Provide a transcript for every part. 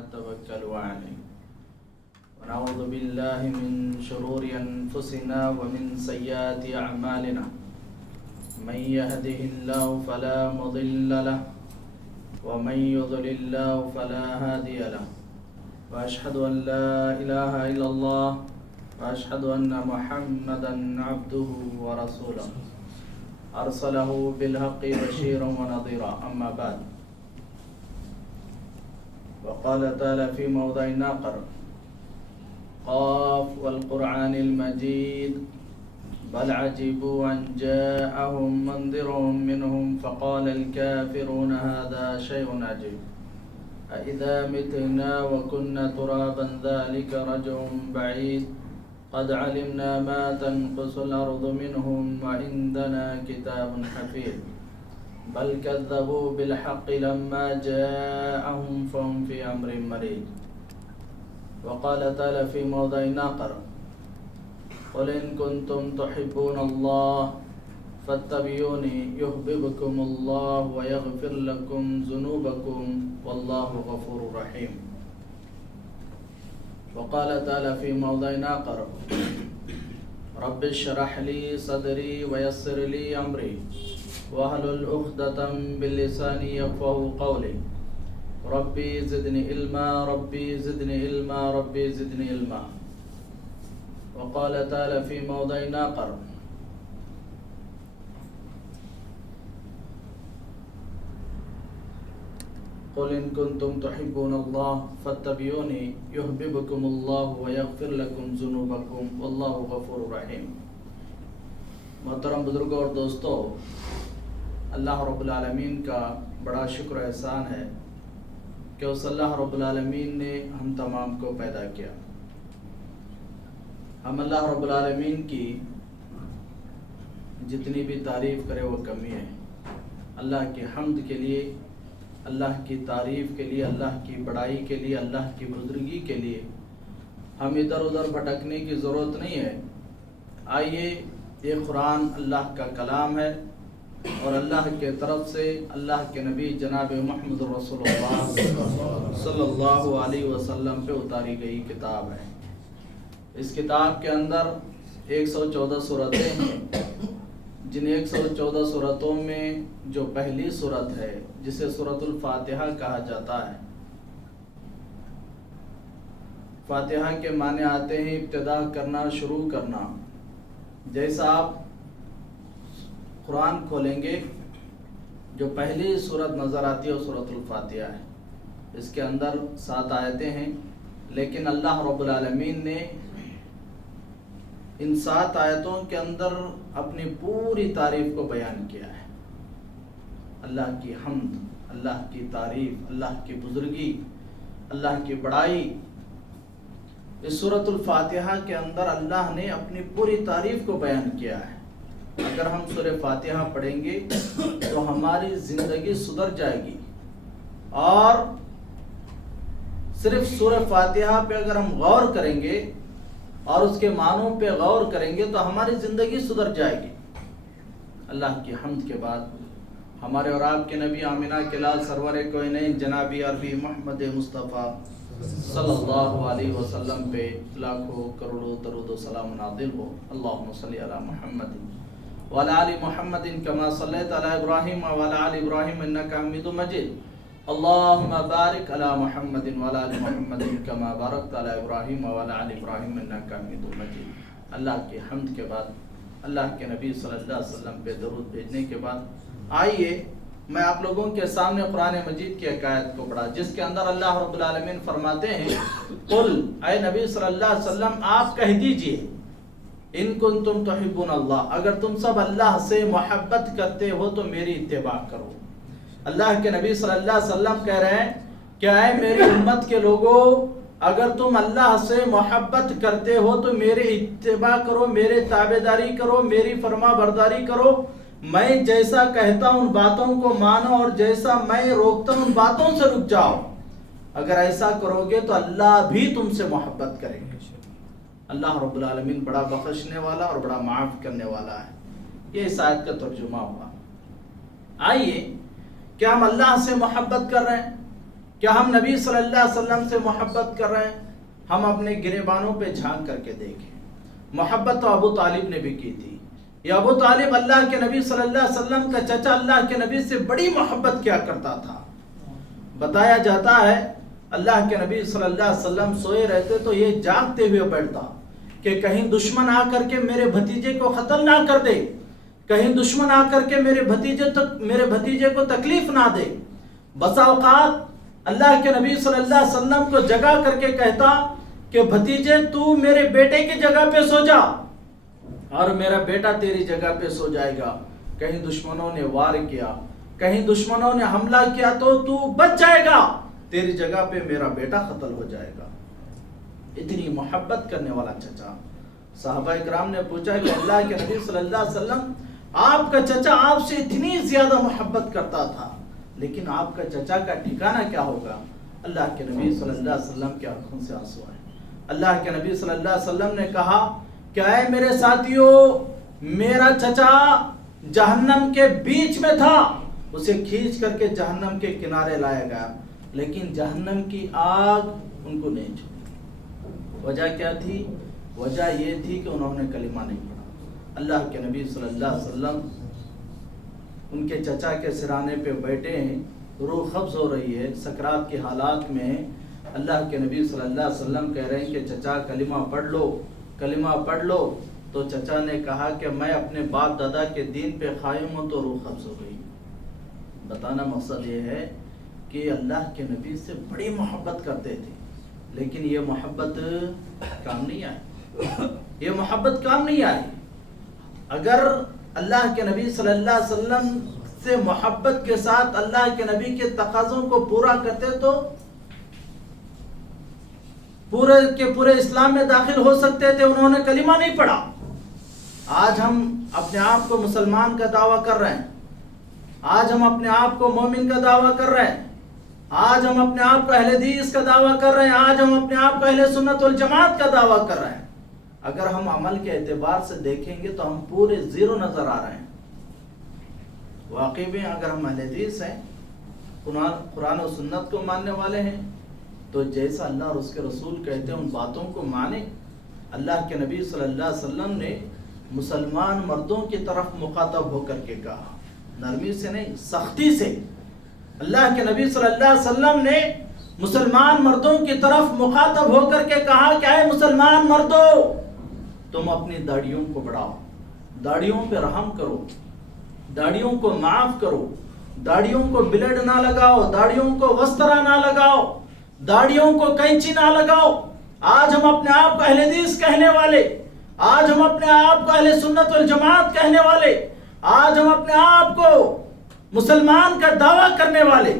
ونتوكل عليه ونعوذ بالله من شرور أنفسنا ومن سيئات أعمالنا من يهده الله فلا مضل له ومن يضلل الله فلا هادي له وأشهد أن لا إله إلا الله وأشهد أن محمدا عبده ورسوله أرسله بالحق بشيرا ونذيرا أما بعد وقال تعالى في موضع آخر قاف والقرآن المجيد بل عجبوا أن جاءهم منذر منهم فقال الكافرون هذا شيء عجيب أإذا متنا وكنا ترابا ذلك رجع بعيد قد علمنا ما تنقص الأرض منهم وعندنا كتاب حفيظ بل كذبوا بالحق لما جاءهم فهم في أمر مريج وقال تعالى في موضع آخر قل إن كنتم تحبون الله فاتبعوني يحببكم الله ويغفر لكم ذنوبكم والله غفور رحيم وقال تعالى في موضع آخر رب اشرح لي صدري ويسر لي أمري واحلل عقدة من لساني يفقهوا قولي ربي زدني علما ربي زدني علما ربي زدني علما وقال تعالى في موضع آخر قل إن كنتم تحبون الله فاتبعوني يحببكم الله ويغفر لكم ذنوبكم والله غفور رحيم. محترم بزرگوں اور دوستوں، اللہ رب العالمین کا بڑا شکر و احسان ہے کہ اس اللہ رب العالمین نے ہم تمام کو پیدا کیا. ہم اللہ رب العالمین کی جتنی بھی تعریف کرے وہ کمی ہے. اللہ کی حمد کے لیے، اللہ کی تعریف کے لیے، اللہ کی بڑائی کے لیے، اللہ کی بزرگی کے لیے ہم ادھر ادھر بھٹکنے کی ضرورت نہیں ہے. آئیے، یہ قرآن اللہ کا کلام ہے اور اللہ کے طرف سے اللہ کے نبی جناب محمد رسول اللہ صلی اللہ علیہ وسلم پہ اتاری گئی کتاب ہے. اس کتاب کے اندر 114 سورتیں ہیں، جن 114 سورتوں میں جو پہلی سورت ہے جسے سورۃ الفاتحہ کہا جاتا ہے. فاتحہ کے معنی آتے ہیں ابتدا کرنا، شروع کرنا. جیسا آپ قرآن کھولیں گے جو پہلی سورت نظر آتی ہے وہ سورۃ الفاتحہ ہے. اس کے اندر 7 آیتیں ہیں، لیکن اللہ رب العالمین نے ان 7 آیتوں کے اندر اپنی پوری تعریف کو بیان کیا ہے. اللہ کی حمد، اللہ کی تعریف، اللہ کی بزرگی، اللہ کی بڑائی. اس سورۃ الفاتحہ کے اندر اللہ نے اپنی پوری تعریف کو بیان کیا ہے. اگر ہم سورہ فاتحہ پڑھیں گے تو ہماری زندگی سدھر جائے گی، اور صرف سورہ فاتحہ پہ اگر ہم غور کریں گے اور اس کے معنوں پہ غور کریں گے تو ہماری زندگی سدھر جائے گی. اللہ کی حمد کے بعد ہمارے اور آپ کے نبی آمنہ کے لال سرور کونین جناب عربی محمد مصطفیٰ صلی اللہ علیہ وسلم پہ لاکھوں کروڑوں درود و سلام نازل ہو. اللہم صلی علی محمد وعلی آل محمد کما صلیت علی ابراہیم وعلی آل ابراہیم انک حمید مجید. اللہم بارک علی محمد وعلی آل محمد کما بارکت علی ابراہیم وعلی آل ابراہیم انک حمید مجید. اللہ کی حمد کے بعد، اللہ کے نبی صلی اللہ علیہ وسلم پہ درود بھیجنے کے بعد، آئیے میں آپ لوگوں کے سامنے قرآن مجید کی ایک آیت کو پڑھا جس کے اندر اللہ رب العالمین فرماتے ہیں قل، اے نبی صلی اللہ علیہ وسلم آپ کہہ دیجئے ان کنتم تحبون اللہ، اگر تم سب اللہ سے محبت کرتے ہو تو میری اتباع کرو. اللہ کے نبی صلی اللہ علیہ وسلم کہہ رہے ہیں کہ اے میری امت کے لوگوں، اگر تم اللہ سے محبت کرتے ہو تو میرے اتباع کرو، میرے تابعداری کرو، میری فرما برداری کرو. میں جیسا کہتا ہوں ان باتوں کو مانو اور جیسا میں روکتا ہوں ان باتوں سے رک جاؤ. اگر ایسا کرو گے تو اللہ بھی تم سے محبت کریں گے. اللہ رب العالمین بڑا بخشنے والا اور بڑا معاف کرنے والا ہے. یہ اس آیت کا ترجمہ ہوا. آئیے، کیا ہم اللہ سے محبت کر رہے ہیں؟ کیا ہم نبی صلی اللہ علیہ وسلم سے محبت کر رہے ہیں؟ ہم اپنے گریبانوں پہ جھانک کر کے دیکھیں. محبت تو ابو طالب نے بھی کی تھی. یہ ابو طالب اللہ کے نبی صلی اللہ علیہ وسلم کا چچا اللہ کے نبی سے بڑی محبت کیا کرتا تھا. بتایا جاتا ہے اللہ کے نبی صلی اللہ علیہ وسلم سوئے رہتے تو یہ جاگتے ہوئے بیٹھتا کہ کہیں دشمن آ کر کے میرے بھتیجے کو قتل نہ کر دے, کہیں دشمن آ کر کے میرے بھتیجے کو تکلیف نہ دے. بسا اوقات اللہ کے نبی صلی اللہ علیہ وسلم کو جگا کر کے کہتا کہ بھتیجے تو میرے بیٹے کی جگہ پہ سو جا اور میرا بیٹا تیری جگہ پہ سو جائے گا. کہیں دشمنوں نے وار کیا, کہیں دشمنوں نے حملہ کیا تو بچ جائے گا, تیری جگہ پہ میرا بیٹا قتل ہو جائے گا. اتنی محبت کرنے والا چچا. صحابہ اکرام نے پوچھا کہ اللہ کے نبی صلی اللہ علیہ وسلم آپ کا چچا آپ سے اتنی زیادہ محبت کرتا تھا, لیکن آپ کا چچا کا ٹھکانہ کیا ہوگا؟ اللہ کے نبی صلی اللہ علیہ وسلم کی آنکھوں سے آنسو آئے. اللہ کے نبی صلی اللہ علیہ وسلم نے کہا کہ اے میرے ساتھیوں, میرا چچا جہنم کے بیچ میں تھا, اسے کھینچ کر کے جہنم کے کنارے لایا گیا, لیکن جہنم کی آگ ان کو نہیں چھوئی. وجہ کیا تھی؟ وجہ یہ تھی کہ انہوں نے کلمہ نہیں پڑھا. اللہ کے نبی صلی اللہ علیہ وسلم ان کے چچا کے سرانے پہ بیٹھے ہیں, روح قبض ہو رہی ہے, سکرات کے حالات میں اللہ کے نبی صلی اللہ علیہ وسلم کہہ رہے ہیں کہ چچا کلمہ پڑھ لو, کلمہ پڑھ لو. تو چچا نے کہا کہ میں اپنے باپ دادا کے دین پہ قائم ہوں, تو روح قبض ہو گئی. بتانا مقصد یہ ہے کہ اللہ کے نبی سے بڑی محبت کرتے تھے, لیکن یہ محبت کام نہیں آئی. یہ محبت کام نہیں آئی. اگر اللہ کے نبی صلی اللہ علیہ وسلم سے محبت کے ساتھ اللہ کے نبی کے تقاضوں کو پورا کرتے تو پورے کے پورے اسلام میں داخل ہو سکتے تھے. انہوں نے کلمہ نہیں پڑھا. آج ہم اپنے آپ کو مسلمان کا دعویٰ کر رہے ہیں, آج ہم اپنے آپ کو مومن کا دعویٰ کر رہے ہیں, آج ہم اپنے آپ کو اہل حدیث کا دعویٰ کر رہے ہیں, آج ہم اپنے آپ کو اہل سنت والجماعت کا دعویٰ کر رہے ہیں. اگر ہم عمل کے اعتبار سے دیکھیں گے تو ہم پورے زیرو نظر آ رہے ہیں. واقعی میں اگر ہم اہل حدیث ہیں, قرآن و سنت کو ماننے والے ہیں, تو جیسا اللہ اور اس کے رسول کہتے ہیں ان باتوں کو مانیں. اللہ کے نبی صلی اللہ علیہ وسلم نے مسلمان مردوں کی طرف مخاطب ہو کر کے کہا, نرمی سے نہیں سختی سے. اللہ کے نبی صلی اللہ علیہ وسلم نے مسلمان مردوں کی طرف مخاطب ہو کر کے کہا کہ اے مسلمان مردوں, تم اپنی داڑھیوں کو بڑھاؤ, داڑھیوں پہ رحم کرو, داڑھیوں کو معاف کرو, داڑھیوں کو بلیڈ نہ لگاؤ, داڑھیوں کو وسترا نہ لگاؤ, داڑھیوں کو کینچی نہ لگاؤ. آج ہم اپنے آپ کو اہل حدیث کہنے والے, آج ہم اپنے آپ کو اہل سنت والجماعت کہنے والے, آج ہم اپنے آپ کو مسلمان کا دعویٰ کرنے والے,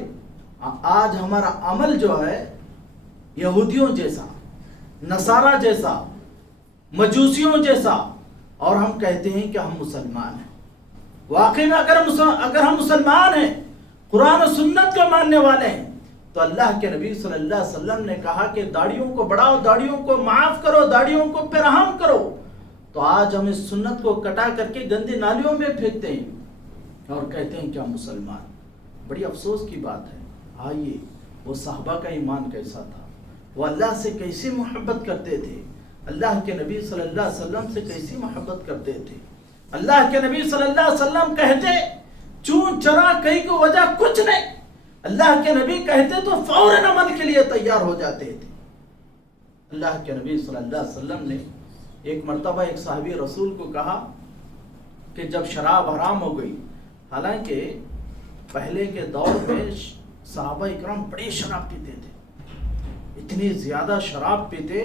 آج ہمارا عمل جو ہے یہودیوں جیسا, نصارہ جیسا, مجوسیوں جیسا, اور ہم کہتے ہیں کہ ہم مسلمان ہیں. واقعی میں اگر ہم مسلمان ہیں, قرآن و سنت کو ماننے والے ہیں, تو اللہ کے نبی صلی اللہ علیہ وسلم نے کہا کہ داڑھیوں کو بڑھاؤ, داڑھیوں کو معاف کرو, داڑھیوں کو پہ رحم کرو. تو آج ہم اس سنت کو کٹا کر کے گندی نالیوں میں پھینکتے ہیں اور کہتے ہیں کہ ہم مسلمان. بڑی افسوس کی بات ہے. آئیے, وہ صحابہ کا ایمان کیسا تھا, وہ اللہ سے کیسی محبت کرتے تھے, اللہ کے نبی صلی اللہ علیہ وسلم سے کیسی محبت کرتے تھے. اللہ کے نبی صلی اللہ علیہ وسلم کہتے چون چرا کہیں کو وجہ کچھ نہیں, اللہ کے نبی کہتے تو فوراً عمل کے لیے تیار ہو جاتے تھے. اللہ کے نبی صلی اللہ علیہ وسلم نے ایک مرتبہ ایک صحابی رسول کو کہا کہ جب شراب حرام ہو گئی, حالانکہ پہلے کے دور میں صحابہ اکرام بڑی شراب پیتے تھے, اتنی زیادہ شراب پیتے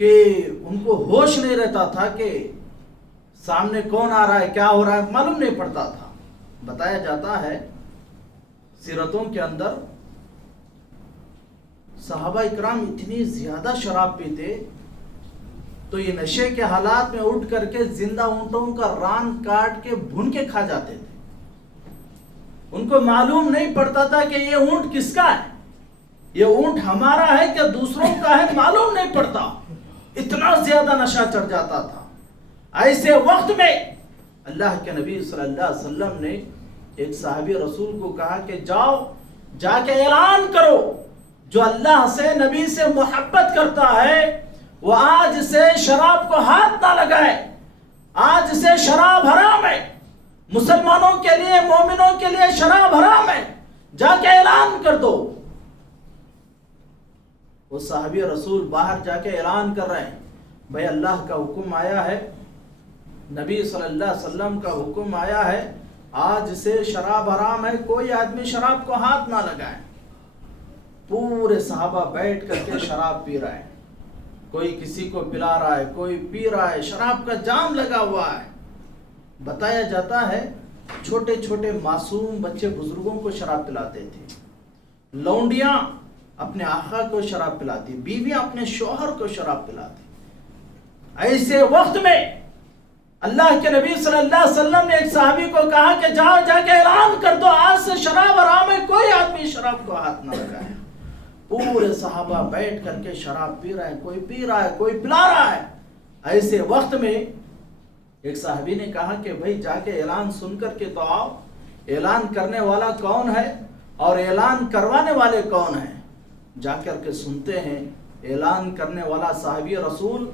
کہ ان کو ہوش نہیں رہتا تھا کہ سامنے کون آ رہا ہے, کیا ہو رہا ہے, معلوم نہیں پڑتا تھا. بتایا جاتا ہے سیرتوں کے اندر صحابہ اکرام اتنی زیادہ شراب پیتے تو یہ نشے کے حالات میں اٹھ کر کے زندہ اونٹوں کا ران کاٹ کے بھون کے کھا جاتے تھے. ان کو معلوم نہیں پڑتا تھا کہ یہ اونٹ کس کا ہے, یہ اونٹ ہمارا ہے کہ دوسروں کا ہے, معلوم نہیں پڑتا. اتنا زیادہ نشہ چڑھ جاتا تھا. ایسے وقت میں اللہ کے نبی صلی اللہ علیہ وسلم نے ایک صحابی رسول کو کہا کہ جاؤ جا کے اعلان کرو جو اللہ سے نبی سے محبت کرتا ہے وہ آج سے شراب کو ہاتھ نہ لگائے. آج سے شراب حرام ہے. مسلمانوں کے لیے مومنوں کے لیے شراب حرام ہے. جا کے اعلان کر دو. وہ صحابی رسول باہر جا کے اعلان کر رہے ہیں بھائی اللہ کا حکم آیا ہے, نبی صلی اللہ علیہ وسلم کا حکم آیا ہے, آج سے شراب حرام ہے, کوئی آدمی شراب کو ہاتھ نہ لگائے. پورے صحابہ بیٹھ کر کے شراب پی رہے ہیں. کوئی کسی کو پلا رہا ہے, کوئی پی رہا ہے, شراب کا جام لگا ہوا ہے. بتایا جاتا ہے چھوٹے چھوٹے معصوم بچے بزرگوں کو شراب پلاتے تھے, لونڈیاں اپنے آقا کو شراب پلاتی, بیویاں اپنے شوہر کو شراب پلاتی. ایسے وقت میں اللہ کے نبی صلی اللہ علیہ وسلم نے ایک صحابی کو کہا کہ جاؤ جا کے اعلان کر دو آج سے شراب حرام ہے, کوئی آدمی شراب کو ہاتھ نہ لگائے. پورے صحابہ بیٹھ کر کے شراب پی رہے ہیں, کوئی پی رہا ہے, کوئی پلا رہا ہے. ایسے وقت میں ایک صحابی نے کہا کہ بھائی جا کے اعلان سن کر کے تو آؤ, اعلان کرنے والا کون ہے اور اعلان کروانے والے کون ہیں. جا کر کے سنتے ہیں اعلان کرنے والا صحابی رسول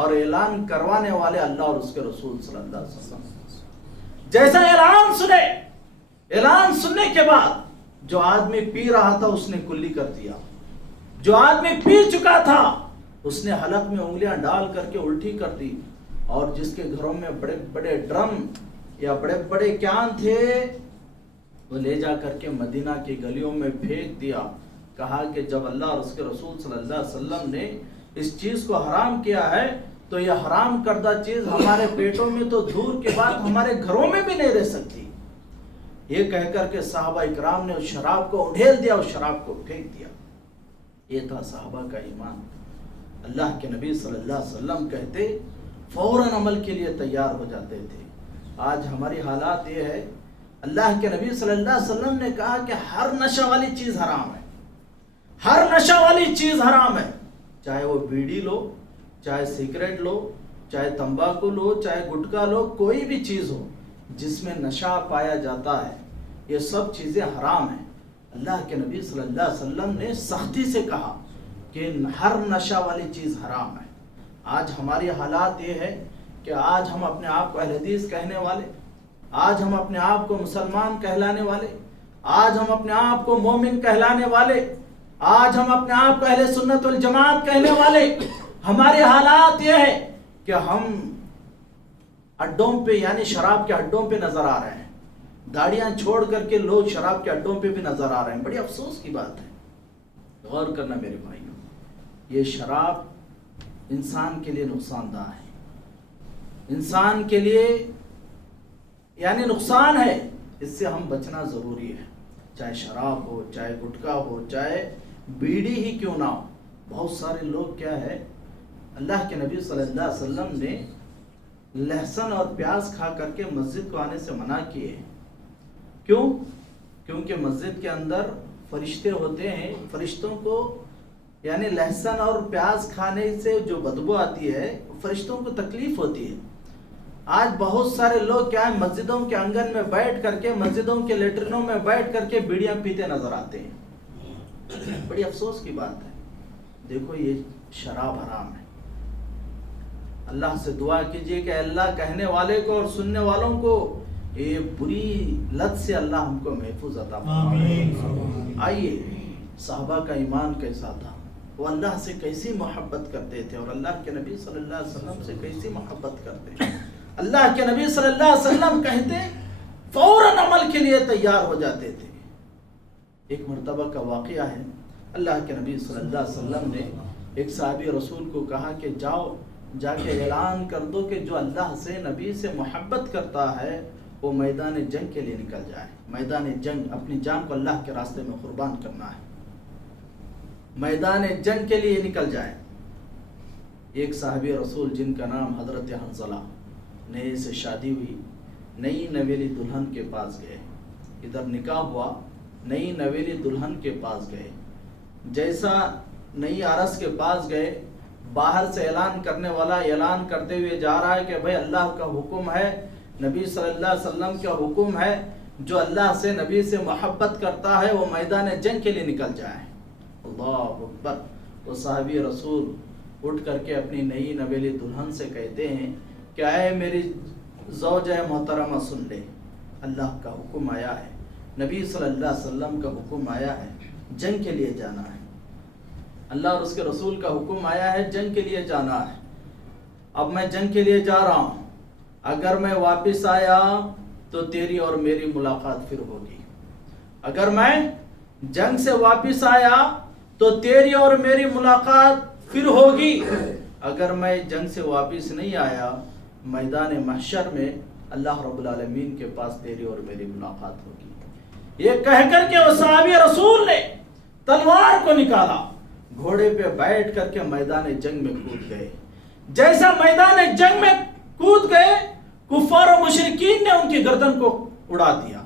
اور اعلان کروانے والے اللہ اور اس کے رسول صلی اللہ علیہ وسلم. جیسا اعلان سنے, اعلان سننے کے بعد جو آدمی پی رہا تھا اس نے کلی کر دیا, جو آدمی پی چکا تھا اس نے حلق میں انگلیاں ڈال کر کے الٹی کر دی, اور جس کے گھروں میں بڑے بڑے ڈرم یا بڑے بڑے کین تھے وہ لے جا کر کے مدینہ کی گلیوں میں پھینک دیا. کہا کہ جب اللہ اور اس کے رسول صلی اللہ علیہ وسلم نے اس چیز کو حرام کیا ہے تو یہ حرام کردہ چیز ہمارے پیٹوں میں تو دور کے بعد ہمارے گھروں میں بھی نہیں رہ سکتی. یہ کہہ کر کے صحابہ اکرام نے اس شراب کو اڑھیل دیا, اس شراب کو پھینک دیا. یہ تھا صحابہ کا ایمان. اللہ کے نبی صلی اللہ علیہ وسلم کہتے فوراً عمل کے لیے تیار ہو جاتے تھے. آج ہماری حالات یہ ہے, اللہ کے نبی صلی اللہ علیہ وسلم نے کہا کہ ہر نشہ والی چیز حرام ہے, ہر نشہ والی چیز حرام ہے. چاہے وہ بیڑی لو, چاہے سگریٹ لو, چاہے تمباکو لو, چاہے گٹکا لو, کوئی بھی چیز ہو جس میں نشہ پایا جاتا ہے یہ سب چیزیں حرام ہیں. اللہ کے نبی صلی اللہ علیہ وسلم نے سختی سے کہا کہ ہر نشہ والی چیز حرام ہے. آج ہماری حالات یہ ہے کہ آج ہم اپنے آپ کو اہل حدیث کہنے والے, آج ہم اپنے آپ کو مسلمان کہلانے والے, آج ہم اپنے آپ کو مومن کہلانے والے, آج ہم اپنے آپ کو اہل سنت والجماعت کہنے والے, ہمارے حالات یہ ہے کہ ہم اڈوں پہ یعنی شراب کے اڈوں پہ نظر آ رہے ہیں. داڑیاں چھوڑ کر کے لوگ شراب کے اڈوں پہ بھی نظر آ رہے ہیں. بڑی افسوس کی بات ہے. غور کرنا میرے بھائیوں, یہ شراب انسان کے لیے نقصان دہ ہے, انسان کے لیے یعنی نقصان ہے. اس سے ہم بچنا ضروری ہے. چاہے شراب ہو, چاہے گٹکا ہو, چاہے بیڑی ہی کیوں نہ ہو. بہت سارے لوگ کیا ہے, اللہ کے نبی صلی اللہ علیہ وسلم نے لہسن اور پیاز کھا کر کے مسجد کو آنے سے منع کیے. کیوں؟ کیونکہ مسجد کے اندر فرشتے ہوتے ہیں, فرشتوں کو یعنی لہسن اور پیاز کھانے سے جو بدبو آتی ہے فرشتوں کو تکلیف ہوتی ہے. آج بہت سارے لوگ کیا ہے, مسجدوں کے آنگن میں بیٹھ کر کے, مسجدوں کے لیٹرینوں میں بیٹھ کر کے بیڑیاں پیتے نظر آتے ہیں. بڑی افسوس کی بات ہے. دیکھو یہ شراب حرام ہے. اللہ سے دعا کیجئے کہ اللہ کہنے والے کو اور سننے والوں کو یہ بری لت سے اللہ ہم کو محفوظ عطا فرمائے. آئیے صحابہ کا ایمان کیسا تھا, وہ اللہ سے کیسی محبت کرتے تھے اور اللہ کے نبی صلی اللہ علیہ وسلم سے کیسی محبت کرتے تھے. اللہ کے نبی صلی اللہ علیہ وسلم کہتے فوراً عمل کے لیے تیار ہو جاتے تھے. ایک مرتبہ کا واقعہ ہے, اللہ کے نبی صلی اللہ علیہ وسلم نے ایک صحابی رسول کو کہا کہ جاؤ جا کے اعلان کر دو کہ جو اللہ سے نبی سے محبت کرتا ہے وہ میدان جنگ کے لیے نکل جائے. میدان جنگ, اپنی جان کو اللہ کے راستے میں قربان کرنا ہے, میدان جنگ کے لیے نکل جائے. ایک صحابی رسول جن کا نام حضرت حنظلہ, نئے سے شادی ہوئی, نئی نویلی دلہن کے پاس گئے. ادھر نکاح ہوا, نئی نویلی دلہن کے پاس گئے. جیسا نئی عرس کے پاس گئے, باہر سے اعلان کرنے والا اعلان کرتے ہوئے جا رہا ہے کہ بھائی اللہ کا حکم ہے, نبی صلی اللہ علیہ وسلم کا حکم ہے, جو اللہ سے نبی سے محبت کرتا ہے وہ میدان جنگ کے لیے نکل جائے۔ اللہ اکبر۔ تو صحابی رسول اٹھ کر کے اپنی نئی نویلی دلہن سے کہتے ہیں کہ اے میری زوجہ محترمہ سن لے، اللہ کا حکم آیا ہے، نبی صلی اللہ علیہ وسلم کا حکم آیا ہے، جنگ کے لیے جانا ہے۔ اللہ اور اس کے رسول کا حکم آیا ہے، جنگ کے لیے جانا ہے۔ اب میں جنگ کے لیے جا رہا ہوں، اگر میں واپس آیا تو تیری اور میری ملاقات پھر ہوگی۔ اگر میں جنگ سے واپس آیا تو تیری اور میری ملاقات پھر ہوگی۔ اگر میں جنگ سے واپس نہیں آیا، میدان محشر میں اللہ رب العالمین کے پاس تیری اور میری ملاقات ہوگی۔ یہ کہہ کر کے وہ صحابی رسول نے تلوار کو نکالا، گھوڑے پہ بیٹھ کر کے میدان جنگ میں کود گئے۔ جیسا میدان جنگ میں کود گئے، کفار و مشرکین نے ان کی گردن کو اڑا دیا،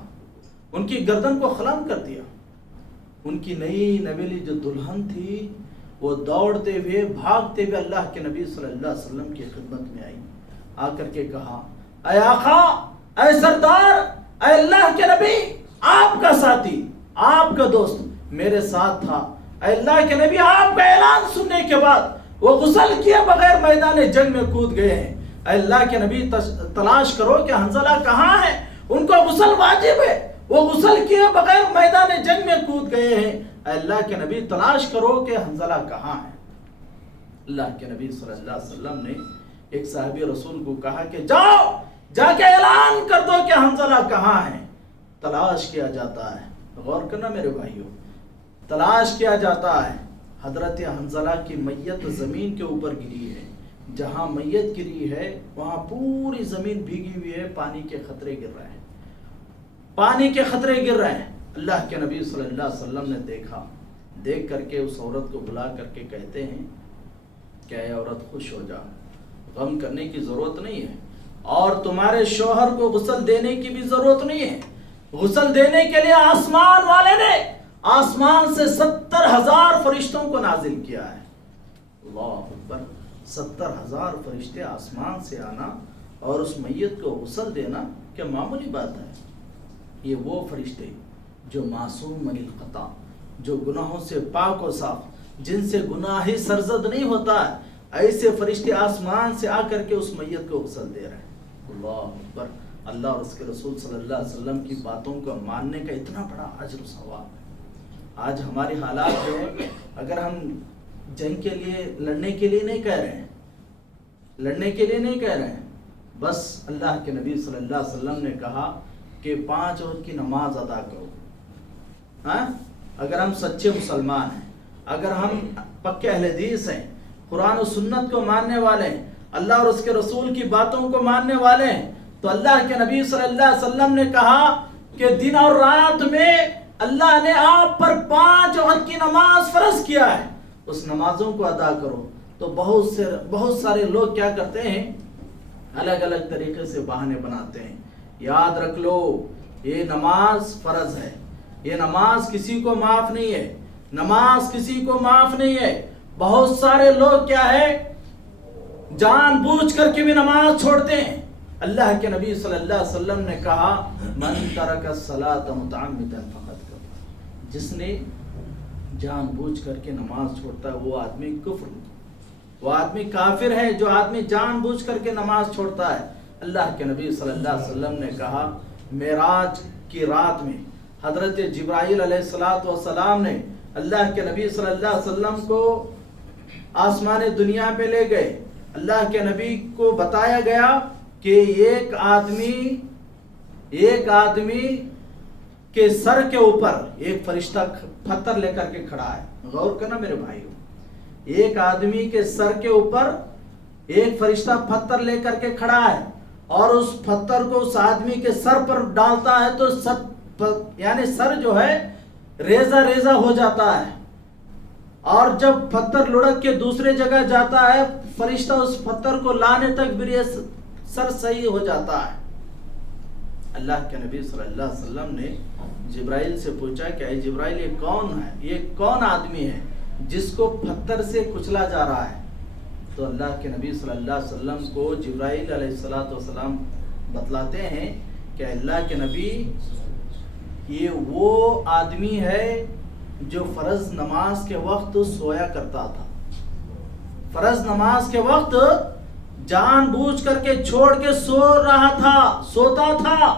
ان کی گردن کو خلم کر دیا۔ ان کی نئی نویلی جو دلہن تھی وہ دوڑتے ہوئے بھاگتے ہوئے اللہ کے نبی صلی اللہ علیہ وسلم کی خدمت میں آئی، آ کر کے کہا اے آقا، اے سردار، اے اللہ کے نبی، آپ کا ساتھی، آپ کا دوست میرے ساتھ تھا، اے اللہ کے نبی آپ کا اعلان سننے کے بعد وہ غسل کیے بغیر میدان جنگ میں کود گئے ہیں، اے اللہ کے نبی تلاش کرو کہ حنظلہ کہاں ہے، ان کو غسل واجب ہے، وہ غسل کیے بغیر میدان جنگ میں کود گئے ہیں، اے اللہ کے نبی تلاش کرو کہ حنظلہ کہاں ہے۔ اللہ کے نبی صلی اللہ علیہ وسلم نے ایک صحابی رسول کو کہا کہ جاؤ، جا کے اعلان کر دو کہ حنظلہ کہاں ہے۔ تلاش کیا جاتا ہے، غور کرنا میرے بھائیوں، تلاش کیا جاتا ہے۔ حضرت حنظلہ کی میت زمین کے اوپر گری ہے، جہاں میت گری ہے وہاں پوری زمین بھیگی ہوئی ہے، پانی کے خطرے گر رہے ہیں، پانی کے خطرے گر رہے ہیں۔ اللہ کے نبی صلی اللہ علیہ وسلم نے دیکھا، دیکھ کر کے اس عورت کو بلا کر کے کہتے ہیں کہ اے عورت خوش ہو جا، غم کرنے کی ضرورت نہیں ہے، اور تمہارے شوہر کو غسل دینے کی بھی ضرورت نہیں ہے۔ غسل دینے کے لیے آسمان والے نے آسمان سے 70,000 فرشتوں کو نازل کیا ہے۔ اللہ اکبر، 70,000 فرشتے آسمان سے آنا اور اس میت کو غسل دینا کیا معمولی بات ہے؟ یہ وہ فرشتے جو معصوم من الخطا، جو گناہوں سے پاک و صاف، جن سے گناہ ہی سرزد نہیں ہوتا ہے، ایسے فرشتے آسمان سے آ کر کے اس میت کو غسل دے رہے ہیں۔ اللہ اکبر۔ اللہ اور اس کے رسول صلی اللہ علیہ وسلم کی باتوں کو ماننے کا اتنا بڑا اجر و ثواب ہے۔ آج ہماری حالات ہے، اگر ہم جنگ کے لیے لڑنے کے لیے نہیں کہہ رہے ہیں، لڑنے کے لیے نہیں کہہ رہے ہیں، بس اللہ کے نبی صلی اللہ علیہ وسلم نے کہا کہ 5 وقت کی نماز ادا کرو۔ ہاں، اگر ہم سچے مسلمان ہیں، اگر ہم پکے اہل حدیث ہیں، قرآن و سنت کو ماننے والے ہیں، اللہ اور اس کے رسول کی باتوں کو ماننے والے ہیں، تو اللہ کے نبی صلی اللہ علیہ وسلم نے کہا کہ دن اور رات میں اللہ نے آپ پر 5 وقت کی نماز فرض کیا ہے، اس نمازوں کو ادا کرو۔ تو بہت سارے لوگ کیا کرتے ہیں، الگ الگ طریقے سے بہانے بناتے ہیں۔ یاد رکھ لو، یہ نماز فرض ہے، یہ نماز کسی کو معاف نہیں ہے، نماز کسی کو معاف نہیں ہے۔ بہت سارے لوگ کیا ہے، جان بوجھ کر کے بھی نماز چھوڑتے ہیں۔ اللہ کے نبی صلی اللہ علیہ وسلم نے کہا من ترک الصلاۃ متعمدا فقد کفر، جس نے جان بوجھ کر کے نماز چھوڑتا ہے وہ آدمی کفر، وہ آدمی کافر ہے جو آدمی جان بوجھ کر کے نماز چھوڑتا ہے۔ اللہ کے نبی صلی اللہ علیہ وسلم نے کہا معراج کی رات میں حضرت جبرائیل علیہ السلام نے اللہ کے نبی صلی اللہ علیہ وسلم کو آسمان دنیا پہ لے گئے۔ اللہ کے نبی کو بتایا گیا کہ ایک آدمی کے سر کے اوپر ایک فرشتہ پتھر لے کر کے کھڑا ہے۔ غور کرنا میرے بھائیوں، ایک آدمی کے سر کے اوپر ایک فرشتہ پتھر لے کر کے کھڑا ہے، اور اس پتھر کو اس آدمی کے سر پر ڈالتا ہے تو یعنی سر جو ہے ریزہ ریزہ ہو جاتا ہے، اور جب پتھر لڑک کے دوسرے جگہ جاتا ہے فرشتہ اس پتھر کو لانے تک بھی سر صحیح ہو جاتا ہے۔ اللہ کے نبی صلی اللہ علیہ وسلم نے جبرائیل سے پوچھا کہ اے جبرائیل، یہ کون ہے، یہ کون آدمی ہے جس کو پتھر سے کچلا جا رہا ہے؟ تو اللہ کے نبی صلی اللہ علیہ وسلم کو جبرائیل علیہ السلام بتلاتے ہیں کہ اللہ کے نبی یہ وہ آدمی ہے جو فرض نماز کے وقت سویا کرتا تھا، فرض نماز کے وقت جان بوجھ کر کے چھوڑ کے سوتا تھا،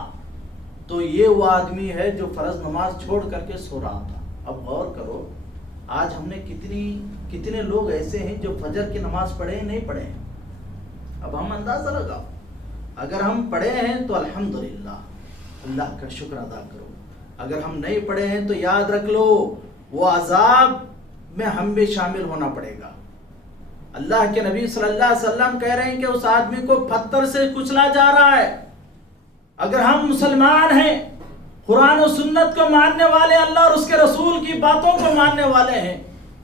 تو یہ وہ آدمی ہے جو فرض نماز چھوڑ کر کے سو رہا تھا۔ اب غور کرو، آج ہم نے کتنے لوگ ایسے ہیں جو فجر کی نماز پڑھے ہیں نہیں پڑھے ہیں؟ اب ہم اندازہ لگاؤ، اگر ہم پڑھے ہیں تو الحمدللہ اللہ کا شکر ادا کرو، اگر ہم نہیں پڑھے ہیں تو یاد رکھ لو وہ عذاب میں ہم بھی شامل ہونا پڑے گا۔ اللہ کے نبی صلی اللہ علیہ وسلم کہہ رہے ہیں کہ اس آدمی کو پتھر سے کچلا جا رہا ہے۔ اگر ہم مسلمان ہیں، قرآن و سنت کو ماننے والے، اللہ اور اس کے رسول کی باتوں کو ماننے والے ہیں،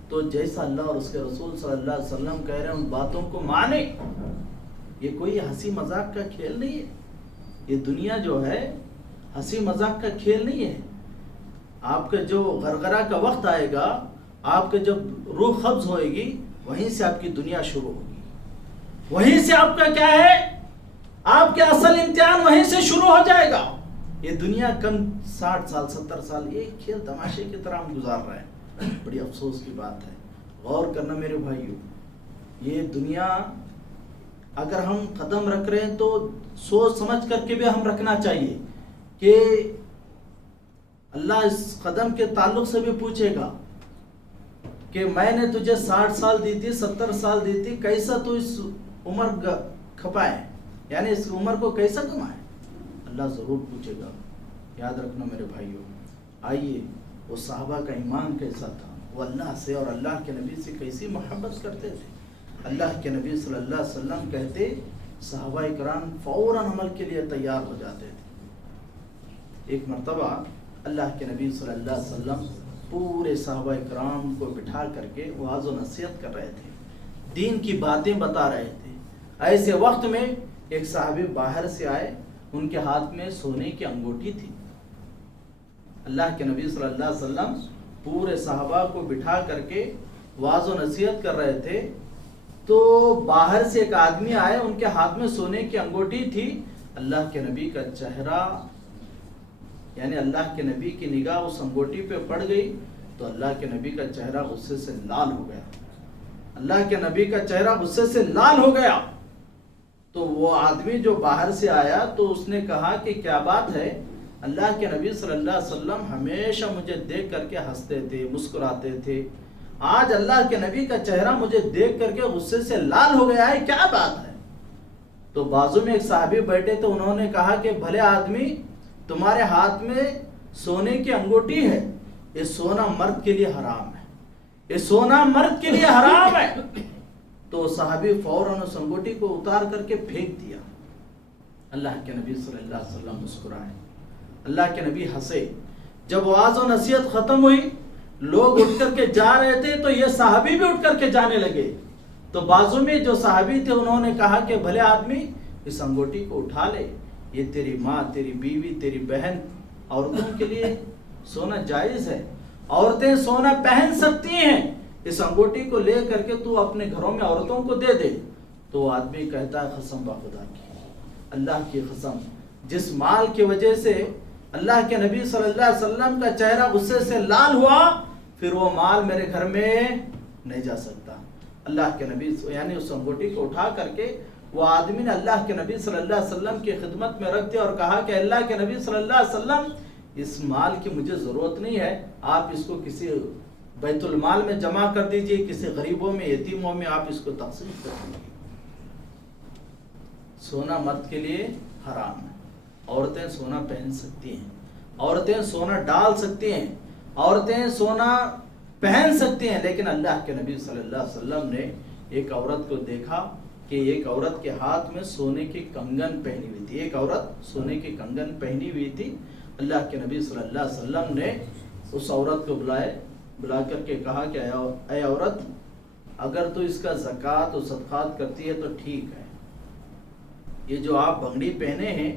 تو جیسا اللہ اور اس کے رسول صلی اللہ علیہ وسلم کہہ رہے ہیں ان باتوں کو مانیں۔ یہ کوئی ہنسی مذاق کا کھیل نہیں ہے، یہ دنیا جو ہے ہنسی مذاق کا کھیل نہیں ہے۔ آپ کا جو غرغرہ کا وقت آئے گا، آپ کا جب روح قبض ہوئے گی، وہیں سے آپ کی دنیا شروع ہوگی، وہیں سے آپ کا کیا ہے، آپ کے اصل امتحان وہیں سے شروع ہو جائے گا۔ یہ دنیا کم 60 سال 70 سال ایک کھیل تماشے کی طرح ہم گزار رہے ہیں، بڑی افسوس کی بات ہے۔ غور کرنا میرے بھائیو، یہ دنیا اگر ہم قدم رکھ رہے ہیں تو سوچ سمجھ کر کے بھی ہم رکھنا چاہیے کہ اللہ اس قدم کے تعلق سے بھی پوچھے گا کہ میں نے تجھے 60 سال دی تھی، 70 سال دی تھی، کیسا تو اس عمر کھپائے، یعنی اس عمر کو کیسا کمائے؟ اللہ ضرور پوچھے گا۔ یاد رکھنا میرے بھائیو، آئیے وہ صحابہ کا ایمان کیسا تھا، وہ اللہ سے اور اللہ کے نبی سے کیسی محبت کرتے تھے۔ اللہ کے نبی صلی اللہ علیہ وسلم کہتے، صحابہ کرام فوراً عمل کے لیے تیار ہو جاتے تھے۔ ایک مرتبہ اللہ کے نبی صلی اللہ علیہ وسلم پورے صحابہ کرام کو بٹھا کر کے وعظ و نصیحت کر رہے تھے، دین کی باتیں بتا رہے تھے۔ ایسے وقت میں ایک صحابی باہر سے آئے، ان کے ہاتھ میں سونے کی انگوٹھی تھی۔ اللہ کے نبی صلی اللہ علیہ وسلم پورے صحابہ کو بٹھا کر کے وعظ و نصیحت کر رہے تھے، تو باہر سے ایک آدمی آئے، ان کے ہاتھ میں سونے کی انگوٹھی تھی۔ اللہ کے نبی کا چہرہ، یعنی اللہ کے نبی کی نگاہ اس انگوٹھی پہ پڑ گئی تو اللہ کے نبی کا چہرہ غصے سے لال ہو گیا۔ اللہ کے نبی کا چہرہ غصے سے لال ہو گیا تو وہ آدمی جو باہر سے آیا تو اس نے کہا کہ کیا بات ہے؟ اللہ کے نبی صلی اللہ علیہ وسلم ہمیشہ مجھے دیکھ کر کے ہنستے تھے، مسکراتے تھے، آج اللہ کے نبی کا چہرہ مجھے دیکھ کر کے غصے سے لال ہو گیا ہے، کیا بات ہے؟ تو بازو میں ایک صحابی بیٹھے تو انہوں نے کہا کہ بھلے آدمی، تمہارے ہاتھ میں سونے کی انگوٹھی ہے، یہ سونا مرد کے لیے حرام ہے، یہ سونا مرد کے لیے حرام ہے۔ تو صحابی فوراً اس انگوٹھی کو اتار کر کے پھینک دیا۔ اللہ کے نبی صلی اللہ علیہ وسلم مسکرائے، اللہ کے نبی ہنسے۔ جب وعظ و نصیحت ختم ہوئی، لوگ اٹھ کر کے جا رہے تھے تو یہ صحابی بھی اٹھ کر کے جانے لگے۔ تو بازو میں جو صحابی تھے انہوں نے کہا کہ بھلے آدمی اس انگوٹھی کو اٹھا لے، یہ تیری ماں، تیری بیوی، تیری بہن، عورتوں کے لیے سونا جائز ہے، عورتیں سونا پہن سکتی ہیں، اس انگوٹھی کو لے کر کے تو اپنے گھروں میں عورتوں کو دے دے۔ تو آدمی کہتا ہے قسم بخدا کی، اللہ کی قسم، جس مال کی وجہ سے اللہ کے نبی صلی اللہ علیہ وسلم کا چہرہ غصے سے لال ہوا، پھر وہ مال میرے گھر میں نہیں جا سکتا۔ اللہ کے نبی یعنی اس انگوٹھی کو اٹھا کر کے وہ آدمی نے اللہ کے نبی صلی اللہ علیہ وسلم کی خدمت میں رکھ دیا اور کہا کہ اللہ کے نبی صلی اللہ علیہ وسلم، اس مال کی مجھے ضرورت نہیں ہے، آپ اس کو کسی بیت المال میں جمع کر دیجئے، کسی غریبوں میں، یتیموں میں آپ اس کو تقسیم کر دیجئے۔ سونا مرد کے لیے حرام ہے، عورتیں سونا پہن سکتی ہیں، عورتیں سونا ڈال سکتی ہیں، عورتیں سونا پہن سکتی ہیں، لیکن اللہ کے نبی صلی اللہ علیہ وسلم نے ایک عورت کو دیکھا کہ ایک عورت کے ہاتھ میں سونے کی کنگن پہنی ہوئی تھی، ایک عورت سونے کی کنگن پہنی ہوئی تھی۔ اللہ کے نبی صلی اللہ علیہ وسلم نے اس عورت کو بلا کر کے کہا کہ اے عورت، اگر تو اس کا زکوٰۃ و صدقات کرتی ہے تو ٹھیک ہے، یہ جو آپ بنگڑی پہنے ہیں،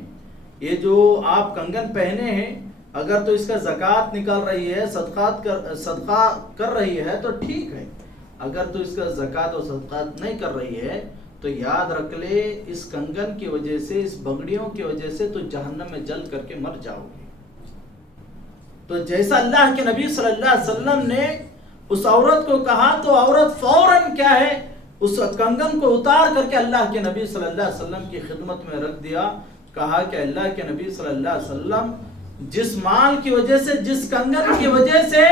یہ جو آپ کنگن پہنے ہیں، اگر تو اس کا زکوٰۃ نکال رہی ہے، صدقہ کر رہی ہے تو ٹھیک ہے، اگر تو اس کا زکوٰۃ و صدقات نہیں کر رہی ہے تو یاد رکھ لے، اس کنگن کی وجہ سے، اس بنگڑیوں کی وجہ سے تو جہنم میں جل کر کے مر جاؤ گے۔ تو جیسا اللہ کے نبی صلی اللہ علیہ وسلم نے اس عورت کو کہا تو عورت فوراً کیا ہے اس کنگن کو اتار کر کے اللہ کے نبی صلی اللہ علیہ وسلم کی خدمت میں رکھ دیا. کہا کہ اللہ کے نبی صلی اللہ علیہ وسلم جس مال کی وجہ سے, جس کنگن کی وجہ سے,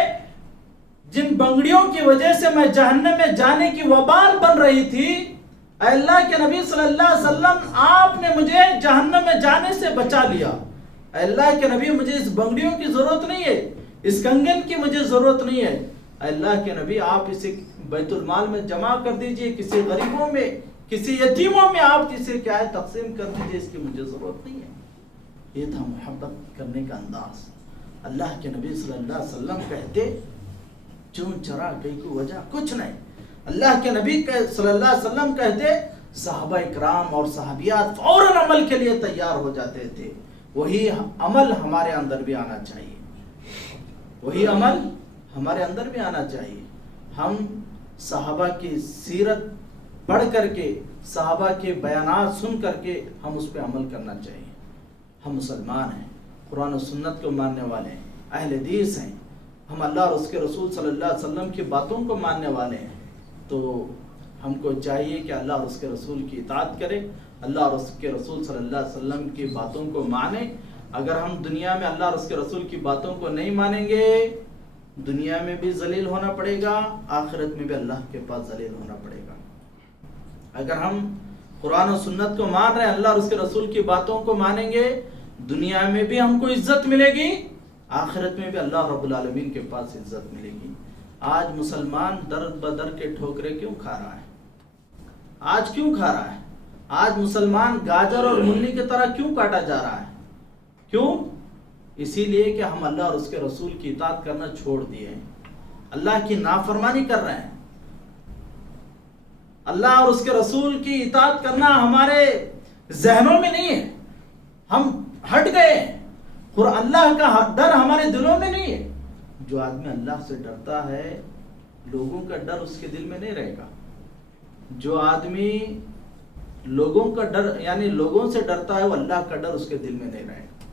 جن بنگڑیوں کی وجہ سے میں جہنم میں جانے کی وبال بن رہی تھی, اے اللہ کے نبی صلی اللہ علیہ وسلم آپ نے مجھے جہنم میں جانے سے بچا لیا. اے اللہ کے نبی مجھے اس بنگڑیوں کی ضرورت نہیں ہے, اس کنگن کی مجھے ضرورت نہیں ہے. اے اللہ کے نبی آپ اسے بیت المال میں جمع کر دیجئے, کسی غریبوں میں, کسی یتیموں میں آپ کسی کیا ہے تقسیم کر دیجئے, اس کی مجھے ضرورت نہیں ہے. یہ تھا محبت کرنے کا انداز. اللہ کے نبی صلی اللہ علیہ وسلم کہتے چون چرا گئی کو وجہ کچھ نہیں. اللہ کے نبی صلی اللہ علیہ وسلم کہتے صحابہ اکرام اور صحابیات فوراً عمل کے لیے تیار ہو جاتے تھے. وہی عمل ہمارے اندر بھی آنا چاہیے, وہی عمل ہمارے اندر بھی آنا چاہیے. ہم صحابہ کی سیرت پڑھ کر کے, صحابہ کے بیانات سن کر کے ہم اس پہ عمل کرنا چاہیے. ہم مسلمان ہیں, قرآن و سنت کو ماننے والے ہیں, اہل حدیث ہیں, ہم اللہ اور اس کے رسول صلی اللہ علیہ وسلم کی باتوں کو ماننے والے ہیں. تو ہم کو چاہیے کہ اللہ اور اس کے رسول کی اطاعت کرے, اللہ اور اس کے رسول صلی اللہ علیہ وسلم کی باتوں کو مانے. اگر ہم دنیا میں اللہ اور اس کے رسول کی باتوں کو نہیں مانیں گے, دنیا میں بھی ذلیل ہونا پڑے گا, آخرت میں بھی اللہ کے پاس ذلیل ہونا پڑے گا. اگر ہم قرآن و سنت کو مان رہے ہیں, اللہ اور اس کے رسول کی باتوں کو مانیں گے, دنیا میں بھی ہم کو عزت ملے گی, آخرت میں بھی اللہ رب العالمین کے پاس عزت ملے گی. آج مسلمان در بدر کے ٹھوکرے کیوں کھا رہا ہے؟ آج کیوں کھا رہا ہے؟ آج مسلمان گاجر اور مولی کی طرح کیوں کاٹا جا رہا ہے؟ کیوں؟ اسی لیے کہ ہم اللہ اور اس کے رسول کی اطاعت کرنا چھوڑ دیے ہیں, اللہ کی نافرمانی کر رہے ہیں. اللہ اور اس کے رسول کی اطاعت کرنا ہمارے ذہنوں میں نہیں ہے, ہم ہٹ گئے ہیں. اللہ کا ڈر ہمارے دلوں میں نہیں ہے. جو آدمی اللہ سے ڈرتا ہے, لوگوں کا ڈر اس کے دل میں نہیں رہے گا. جو آدمی لوگوں کا ڈر یعنی لوگوں سے ڈرتا ہے, وہ اللہ کا ڈر اس کے دل میں نہیں رہے گا.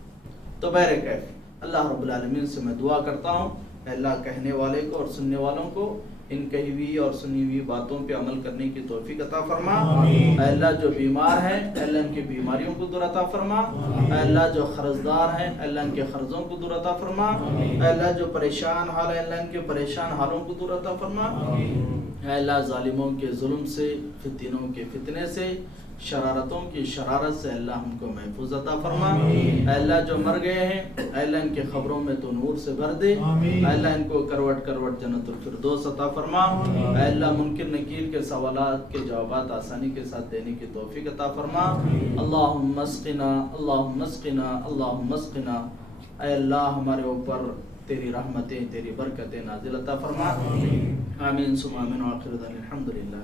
تو بہرکیف اللہ رب العالمین سے میں دعا کرتا ہوں, اے اللہ کہنے والے کو اور سننے والوں کو ان کہی ہوئی اور سنی ہوئی باتوں پہ عمل کرنے کی توفیق عطا فرما. اے اللہ جو بیمار ہیں, اے اللہ ان کی بیماریوں کو دور عطا فرما. اے اللہ جو قرضدار ہیں, اے اللہ ان کے قرضوں کو دور عطا فرما. اے اللہ جو پریشان حال ہے, اے اللہ ان کے پریشان حالوں کو دور عطا فرما. اے اللہ ظالموں کے ظلم سے, فتنوں کے فتنے سے, شرارتوں کی شرارت سے اللہ ہم کو محفوظ عطا فرما. اے اللہ جو مر گئے ہیں, اے اللہ ان کے قبروں میں تو نور سے بھر دے. اے اللہ ان کو کروٹ کروٹ جنت الفردوس عطا فرما. اے اللہ منکر نکیر کے سوالات کے جوابات آسانی کے ساتھ دینے کی توفیق عطا فرما. اللہم اسقنا, اللہم اسقنا, اللہم اسقنا. اے اللہ ہمارے اوپر تیری رحمتیں, تیری برکتیں نازل عطا فرما. آمین ثم آمین. وآخر دعوانا الحمدللہ.